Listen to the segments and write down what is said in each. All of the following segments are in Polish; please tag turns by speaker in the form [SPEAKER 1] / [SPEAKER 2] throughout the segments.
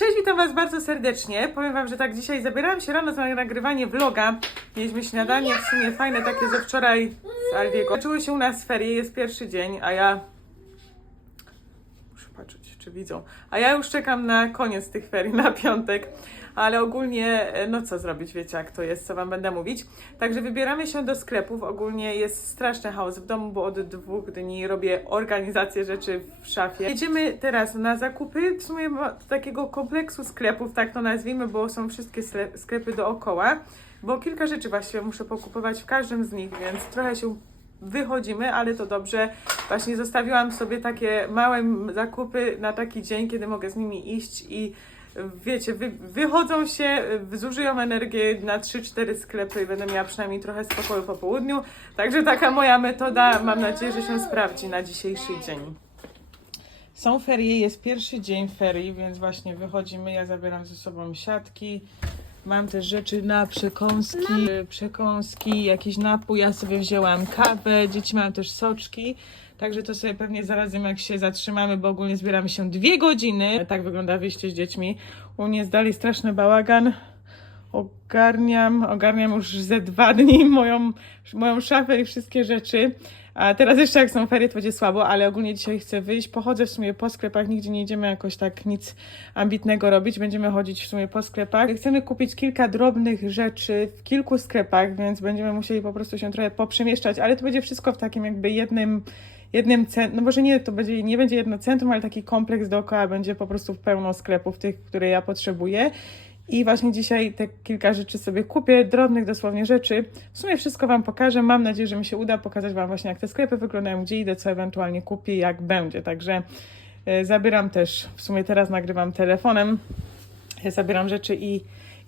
[SPEAKER 1] Cześć, witam Was bardzo serdecznie. Powiem Wam, że tak dzisiaj zabierałam się rano za nagrywanie vloga. Mieliśmy śniadanie, w sumie fajne takie ze wczoraj z Aldiego. Zaczęły się u nas ferie, jest pierwszy dzień, a ja... Muszę patrzeć, czy widzą. A ja już czekam na koniec tych ferii, na piątek. Ale ogólnie, e, no co zrobić, wiecie jak to jest, co Wam będę mówić. Także wybieramy się do sklepów. Ogólnie jest straszny chaos w domu, bo od dwóch dni robię organizację rzeczy w szafie. Jedziemy teraz na zakupy, w sumie takiego kompleksu sklepów, tak to nazwijmy, bo są wszystkie sklepy dookoła. Bo kilka rzeczy właściwie muszę pokupować w każdym z nich, więc trochę się wychodzimy, ale to dobrze. Właśnie zostawiłam sobie takie małe zakupy na taki dzień, kiedy mogę z nimi iść i wiecie, wy, wychodzą się, zużyją energię na 3-4 sklepy i będę miała przynajmniej trochę spokoju po południu. Także taka moja metoda, mam nadzieję, że się sprawdzi na dzisiejszy dzień. Są ferie, jest pierwszy dzień ferii, więc właśnie wychodzimy. Ja zabieram ze sobą siatki. Mam też rzeczy na przekąski, przekąski, jakiś napój. Ja sobie wzięłam kawę, dzieci mają też soczki. Także to sobie pewnie zarazem jak się zatrzymamy, bo ogólnie zbieramy się dwie godziny. Tak wygląda wyjście z dziećmi. U mnie zdali straszny bałagan. Ogarniam, ogarniam już ze dwa dni moją, moją szafę i wszystkie rzeczy. A teraz jeszcze jak są ferie, to będzie słabo, ale ogólnie dzisiaj chcę wyjść. Pochodzę w sumie po sklepach, nigdzie nie idziemy jakoś tak nic ambitnego robić. Będziemy chodzić w sumie po sklepach. Chcemy kupić kilka drobnych rzeczy w kilku sklepach, więc będziemy musieli po prostu się trochę poprzemieszczać, ale to będzie wszystko w takim jakby jednym jednym centrum, no może nie, to będzie, nie będzie jedno centrum, ale taki kompleks dookoła będzie po prostu pełno sklepów, tych, które ja potrzebuję. I właśnie dzisiaj te kilka rzeczy sobie kupię, drobnych dosłownie rzeczy. W sumie wszystko Wam pokażę. Mam nadzieję, że mi się uda pokazać Wam właśnie, jak te sklepy wyglądają, gdzie idę, co ewentualnie kupię, jak będzie. Także e, zabieram też, w sumie teraz nagrywam telefonem, zabieram rzeczy i,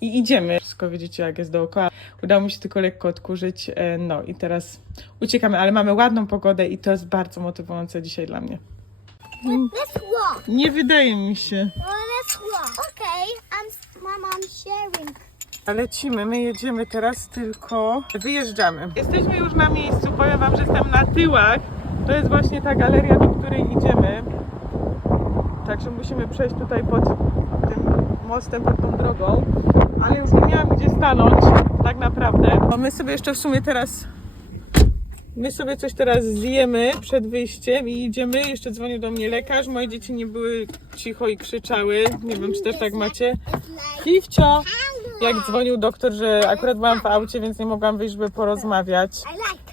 [SPEAKER 1] i idziemy. Wszystko widzicie, jak jest dookoła. Udało mi się tylko lekko odkurzyć. e, No i teraz uciekamy, ale mamy ładną pogodę i to jest bardzo motywujące dzisiaj dla mnie. Nie wydaje mi się.
[SPEAKER 2] Walk. Okay, I'm sharing.
[SPEAKER 1] Lecimy, my jedziemy teraz tylko wyjeżdżamy. Jesteśmy już na miejscu, powiem wam, że jestem na tyłach. To jest właśnie ta galeria, do której idziemy. Także musimy przejść tutaj pod tym mostem, pod tą drogą. Ale już nie miałam gdzie stanąć, tak naprawdę. Bo my sobie jeszcze w sumie teraz My sobie coś teraz zjemy przed wyjściem i idziemy. Jeszcze dzwonił do mnie lekarz. Moje dzieci nie były cicho i krzyczały. Nie wiem, czy też tak macie. Kiwcio! Jak dzwonił doktor, że akurat byłam w aucie, więc nie mogłam wyjść, żeby porozmawiać.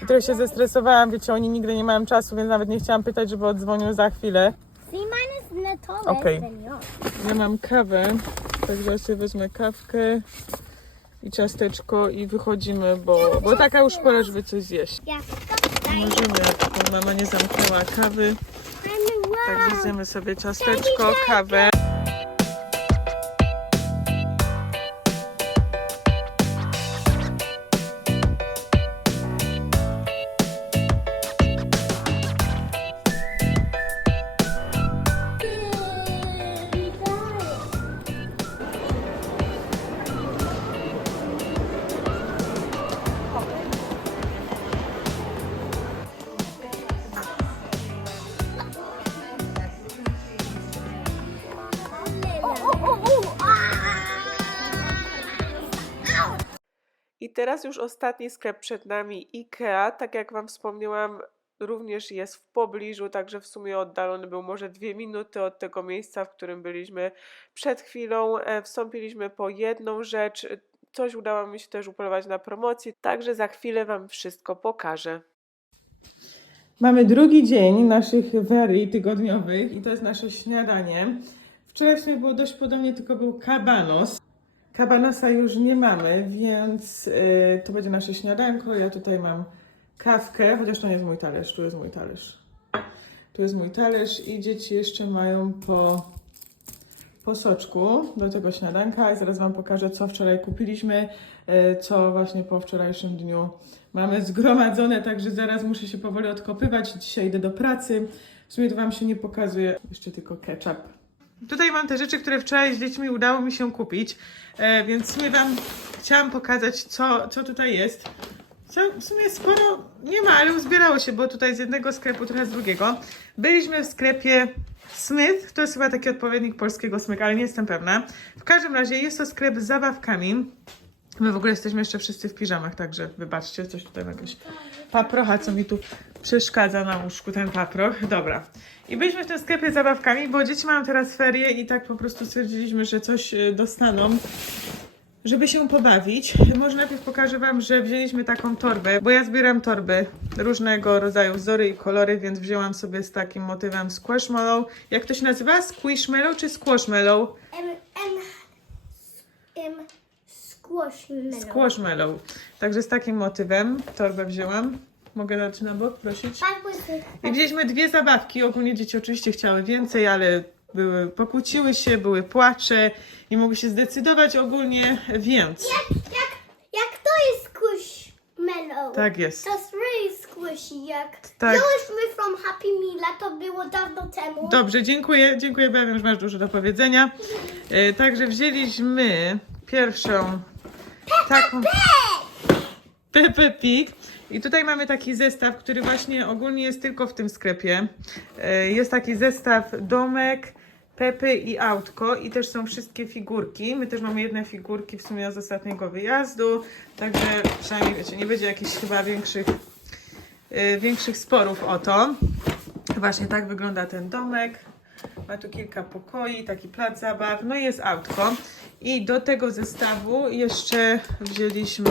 [SPEAKER 2] I
[SPEAKER 1] trochę się zestresowałam, wiecie, oni nigdy nie mają czasu, więc nawet nie chciałam pytać, żeby odzwonił za chwilę.
[SPEAKER 2] Tallest
[SPEAKER 1] Okay. Ja mam kawę, także sobie wezmę kawkę i ciasteczko i wychodzimy, bo, bo taka już pora, żeby coś zjeść. Możemy, jak mama nie zamknęła kawy, także zjemy sobie ciasteczko, kawę. Teraz już ostatni sklep przed nami IKEA. Tak jak Wam wspomniałam, również jest w pobliżu, także w sumie oddalony był może dwie minuty od tego miejsca, w którym byliśmy przed chwilą. E, Wstąpiliśmy po jedną rzecz. Coś udało mi się też upolować na promocji, także za chwilę Wam wszystko pokażę. Mamy drugi dzień naszych ferii tygodniowych i to jest nasze śniadanie. Wczoraj w sumie było dość podobnie, tylko był kabanos. Kabanosa już nie mamy, więc y, to będzie nasze śniadanko. Ja tutaj mam kawkę, chociaż to nie jest mój talerz, tu jest mój talerz. Tu jest mój talerz i dzieci jeszcze mają po, po soczku do tego śniadanka. I zaraz Wam pokażę, co wczoraj kupiliśmy, y, co właśnie po wczorajszym dniu mamy zgromadzone, także zaraz muszę się powoli odkopywać. Dzisiaj idę do pracy. W sumie to Wam się nie pokazuje, jeszcze tylko ketchup. Tutaj mam te rzeczy, które wczoraj z dziećmi udało mi się kupić, e, więc w sumie Wam chciałam pokazać, co, co tutaj jest. Co w sumie sporo nie ma, ale uzbierało się, bo tutaj z jednego sklepu, trochę z drugiego. Byliśmy w sklepie Smith to jest chyba taki odpowiednik polskiego smyk, ale nie jestem pewna. W każdym razie jest to sklep z zabawkami. My w ogóle jesteśmy jeszcze wszyscy w piżamach, także wybaczcie, coś tutaj jakaś paprocha, co mi tu przeszkadza na łóżku, ten paproch. Dobra. I byliśmy w tym sklepie z zabawkami, bo dzieci mają teraz ferie i tak po prostu stwierdziliśmy, że coś y, dostaną żeby się pobawić. Może najpierw pokażę Wam, że wzięliśmy taką torbę, bo ja zbieram torby różnego rodzaju wzory i kolory, więc wzięłam sobie z takim motywem Squishmallow. Jak to się nazywa? Squishmallow czy Squashmallow?
[SPEAKER 2] M, M, M, squashmallow.
[SPEAKER 1] Squashmallow. Także z takim motywem torbę wzięłam. Mogę dać na bok, prosić?
[SPEAKER 2] Tak,
[SPEAKER 1] I wzięliśmy dwie zabawki. Ogólnie dzieci oczywiście chciały więcej, ale były, pokłóciły się, były płacze i mogły się zdecydować ogólnie, więc
[SPEAKER 2] Jak, jak, jak to jest squishmallow?
[SPEAKER 1] tak jest.
[SPEAKER 2] To jest really squishy, jak
[SPEAKER 1] Tak.
[SPEAKER 2] wziąłyśmy from Happy Meal, to było dawno temu.
[SPEAKER 1] Dobrze, dziękuję, dziękuję, bo ja wiem, że masz dużo do powiedzenia. E, także wzięliśmy pierwszą taką Peppa Pig. I tutaj mamy taki zestaw, który właśnie ogólnie jest tylko w tym sklepie. E, Jest taki zestaw domek, Pepy i autko i też są wszystkie figurki. My też mamy jedne figurki w sumie z ostatniego wyjazdu, także przynajmniej wiecie, nie będzie jakichś chyba większych, e, większych sporów o to. Właśnie tak wygląda ten domek. Ma tu kilka pokoi, taki plac zabaw, no i jest autko. I do tego zestawu jeszcze wzięliśmy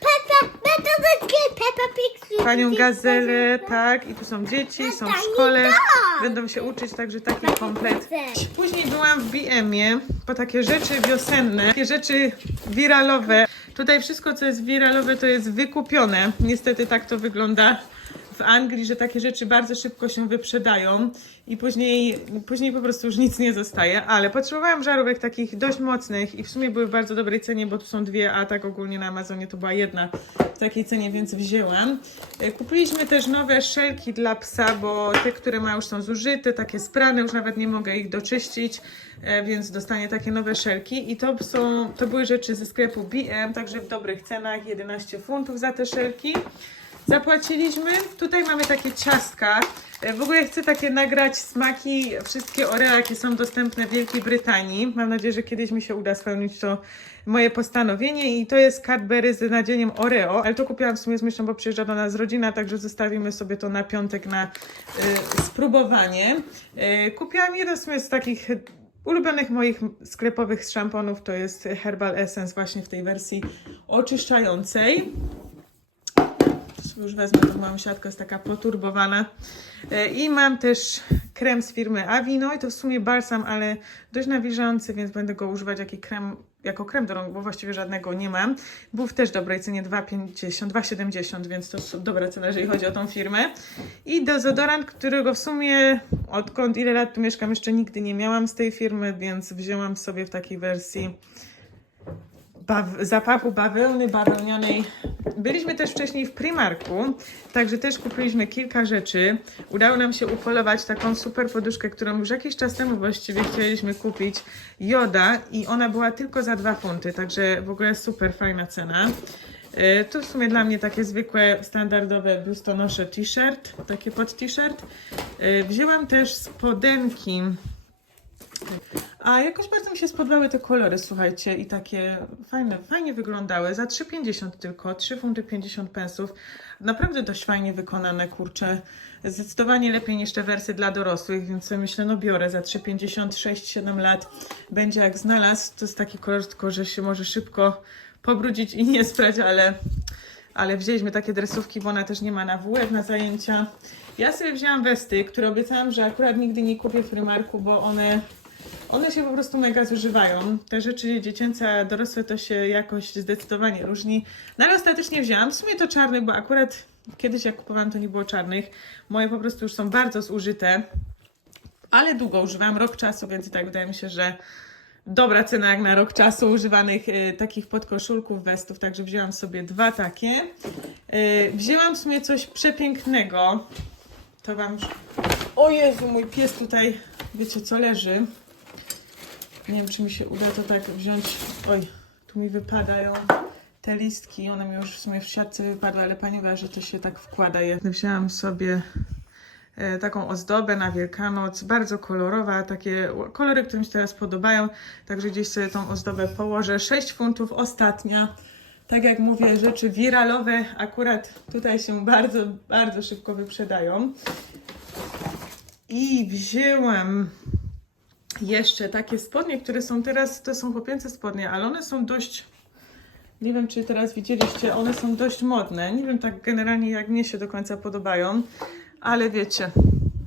[SPEAKER 2] Peppa, Peppa the Kid, Peppa Pig.
[SPEAKER 1] Panią gazelę, tak, i tu są dzieci, są w szkole, będą się uczyć, także taki komplet. Później byłam w BM-ie po takie rzeczy wiosenne, takie rzeczy wiralowe. Tutaj wszystko, co jest wiralowe, to jest wykupione. Niestety tak to wygląda w Anglii, że takie rzeczy bardzo szybko się wyprzedają i później, później po prostu już nic nie zostaje, ale potrzebowałam żarówek takich dość mocnych i w sumie były w bardzo dobrej cenie, bo tu są dwie, a tak ogólnie na Amazonie to była jedna w takiej cenie, więc wzięłam. E, Kupiliśmy też nowe szelki dla psa, bo te, które ma już są zużyte, takie sprane, już nawet nie mogę ich doczyścić, e, więc dostanie takie nowe szelki i to są, to były rzeczy ze sklepu BM, także w dobrych cenach, 11 funtów za te szelki zapłaciliśmy. Tutaj mamy takie ciastka. E, W ogóle chcę takie nagrać smaki, wszystkie Oreo, jakie są dostępne w Wielkiej Brytanii. Mam nadzieję, że kiedyś mi się uda spełnić to moje postanowienie i to jest Cadbury z nadzieniem Oreo, ale to kupiłam w sumie z myślą, bo przyjeżdża do nas rodzina, także zostawimy sobie to na piątek na y, spróbowanie. Y, kupiłam jeden sumie z takich ulubionych moich sklepowych szamponów, to jest Herbal Essence właśnie w tej wersji oczyszczającej już wezmę tą małą siatkę, jest taka poturbowana. E, I mam też krem z firmy Avino i to w sumie balsam, ale dość nawilżający, więc będę go używać jaki krem, jako krem do rąk, bo właściwie żadnego nie mam. Był w też dobrej cenie 2,50, 2,70, więc to dobra cena, jeżeli chodzi o tą firmę. I dezodorant, którego w sumie odkąd ile lat tu mieszkam, jeszcze nigdy nie miałam z tej firmy, więc wzięłam sobie w takiej wersji baw, zapachu bawełny, bawełnianej. Byliśmy też wcześniej w Primarku, także też kupiliśmy kilka rzeczy. Udało nam się upolować taką super poduszkę, którą już jakiś czas temu właściwie chcieliśmy kupić. Joda i ona była tylko za 2 funty, także w ogóle super fajna cena. E, Tu w sumie dla mnie takie zwykłe, standardowe biustonosze t-shirt, takie pod t-shirt. E, Wzięłam też spodenki a jakoś bardzo mi się spodobały te kolory, słuchajcie, i takie fajne, fajnie wyglądały. Za 3,50 tylko, 3 funty 50 pensów. Naprawdę dość fajnie wykonane, kurczę. Zdecydowanie lepiej niż te wersje dla dorosłych, więc myślę, no biorę za 3,50, 6-7 lat. Będzie jak znalazł. To jest taki kolor, tylko że się może szybko pobrudzić i nie sprać, ale ale wzięliśmy takie dresówki, bo ona też nie ma na WF na zajęcia. Ja sobie wzięłam westy, które obiecałam, że akurat nigdy nie kupię w Primarku, bo one, one się po prostu mega zużywają. Te rzeczy dziecięce, dorosłe to się jakoś zdecydowanie różni. No ale ostatecznie wzięłam. W sumie to czarny, bo akurat kiedyś jak kupowałam to nie było czarnych. Moje po prostu już są bardzo zużyte. Ale długo używam, rok czasu, więc tak wydaje mi się, że dobra cena jak na rok czasu używanych e, takich podkoszulków, westów, także wzięłam sobie dwa takie. E, wzięłam w sumie coś przepięknego. To wam... O Jezu, mój pies tutaj, wiecie co, leży. Nie wiem, czy mi się uda to tak wziąć. Oj, tu mi wypadają te listki. One mi już w sumie w siatce wypadły, ale pani wie, że to się tak wkłada je. Wzięłam sobie e, taką ozdobę na Wielkanoc, bardzo kolorowa, takie kolory, które mi się teraz podobają, także gdzieś sobie tą ozdobę położę. 6 funtów ostatnia. Tak jak mówię, rzeczy wiralowe akurat tutaj się bardzo, bardzo szybko wyprzedają. I wzięłam jeszcze takie spodnie, które są teraz, to są chłopięce spodnie, ale one są dość, nie wiem czy teraz widzieliście, one są dość modne. Nie wiem tak generalnie jak mnie się do końca podobają, ale wiecie,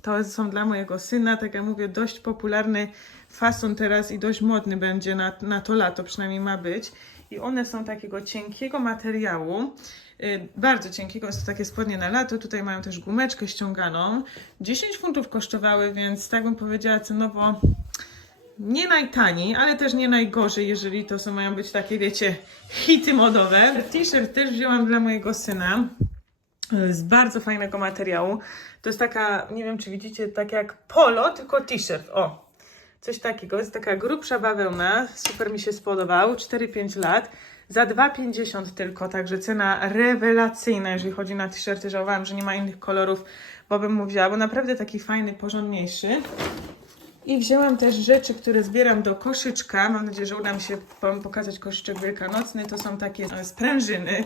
[SPEAKER 1] to są dla mojego syna, tak jak mówię, dość popularny fason teraz i dość modny będzie na, na to lato, przynajmniej ma być. I one są takiego cienkiego materiału, y, bardzo cienkiego, są takie spodnie na lato. Tutaj mają też gumeczkę ściąganą. 10 funtów kosztowały, więc tak bym powiedziała cenowo nie najtaniej, ale też nie najgorzej, jeżeli to są, mają być takie, wiecie, hity modowe. T-shirt też wzięłam dla mojego syna e, z bardzo fajnego materiału. To jest taka, nie wiem czy widzicie, tak jak polo, tylko t-shirt. O, coś takiego. Jest taka grubsza bawełna, super mi się spodobał, 4-5 lat. Za 2,50 tylko, także cena rewelacyjna, jeżeli chodzi na t-shirty. Żałowałam, że nie ma innych kolorów, bo bym mu wzięła, bo naprawdę taki fajny, porządniejszy. I wzięłam też rzeczy, które zbieram do koszyczka. Mam nadzieję, że uda mi się Wam pokazać koszyczek wielkanocny. To są takie e, sprężyny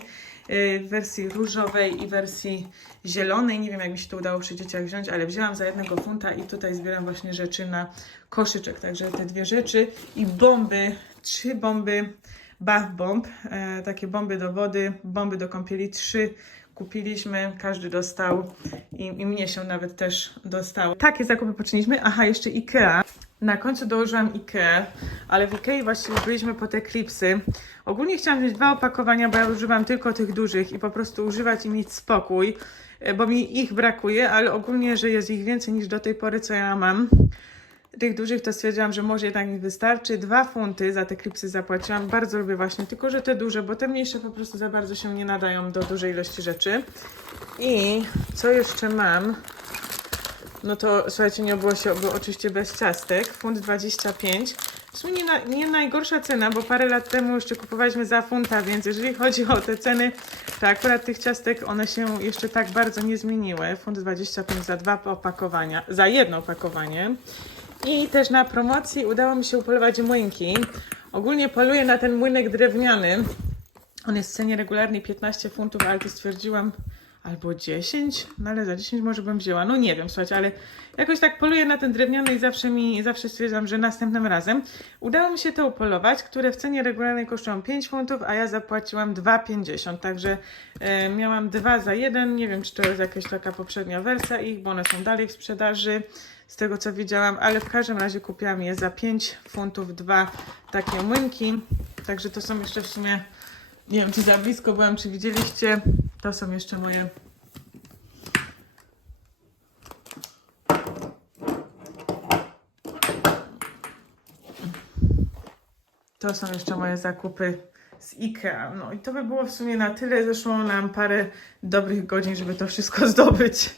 [SPEAKER 1] e, w wersji różowej i wersji zielonej. Nie wiem, jak mi się to udało przy dzieciach wziąć, ale wzięłam za jednego funta i tutaj zbieram właśnie rzeczy na koszyczek. Także te dwie rzeczy i bomby, trzy bomby bath bomb, e, takie bomby do wody, bomby do kąpieli, trzy kupiliśmy, każdy dostał i, i mnie się nawet też dostało. Takie zakupy poczyniliśmy. Aha, jeszcze Ikea. Na końcu dołożyłam Ikea, ale w Ikei właściwie byliśmy po te klipsy. Ogólnie chciałam wziąć dwa opakowania, bo ja używam tylko tych dużych i po prostu używać i mieć spokój, e, bo mi ich brakuje, ale ogólnie, że jest ich więcej niż do tej pory, co ja mam. Tych dużych to stwierdziłam, że może jednak mi wystarczy. Dwa funty za te klipsy zapłaciłam. Bardzo lubię właśnie, tylko że te duże, bo te mniejsze po prostu za bardzo się nie nadają do dużej ilości rzeczy. I co jeszcze mam? No to słuchajcie, nie obyło się obyło oczywiście bez ciastek. Funt 25. W sumie nie, na, nie najgorsza cena, bo parę lat temu jeszcze kupowaliśmy za funta, więc jeżeli chodzi o te ceny, to akurat tych ciastek one się jeszcze tak bardzo nie zmieniły. Funt 25 za dwa opakowania, za jedno opakowanie. I też na promocji udało mi się upolować młynki. Ogólnie poluję na ten młynek drewniany. On jest w cenie regularnej 15 funtów, ale to stwierdziłam albo 10, no ale za 10 może bym wzięła. No nie wiem, słuchajcie, ale jakoś tak poluję na ten drewniany i zawsze mi, zawsze stwierdzam, że następnym razem udało mi się to upolować, które w cenie regularnej kosztują 5 funtów, a ja zapłaciłam 2,50, także e, miałam dwa za jeden. Nie wiem, czy to jest jakaś taka poprzednia wersja ich, bo one są dalej w sprzedaży z tego co widziałam, ale w każdym razie kupiłam je za 5 funtów dwa takie młynki. Także to są jeszcze w sumie, nie wiem czy za blisko byłam, czy widzieliście, to są jeszcze moje To są jeszcze moje zakupy z IKEA. No i to by było w sumie na tyle. Zeszło nam parę dobrych godzin, żeby to wszystko zdobyć.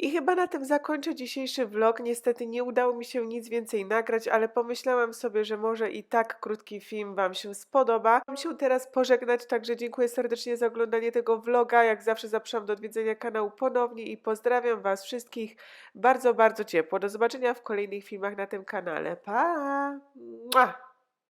[SPEAKER 3] I chyba na tym zakończę dzisiejszy vlog. Niestety nie udało mi się nic więcej nagrać, ale pomyślałam sobie, że może i tak krótki film Wam się spodoba. Mam się teraz pożegnać, także dziękuję serdecznie za oglądanie tego vloga. Jak zawsze zapraszam do odwiedzenia kanału ponownie i pozdrawiam Was wszystkich bardzo, bardzo ciepło. Do zobaczenia w kolejnych filmach na tym kanale. Pa! Mua!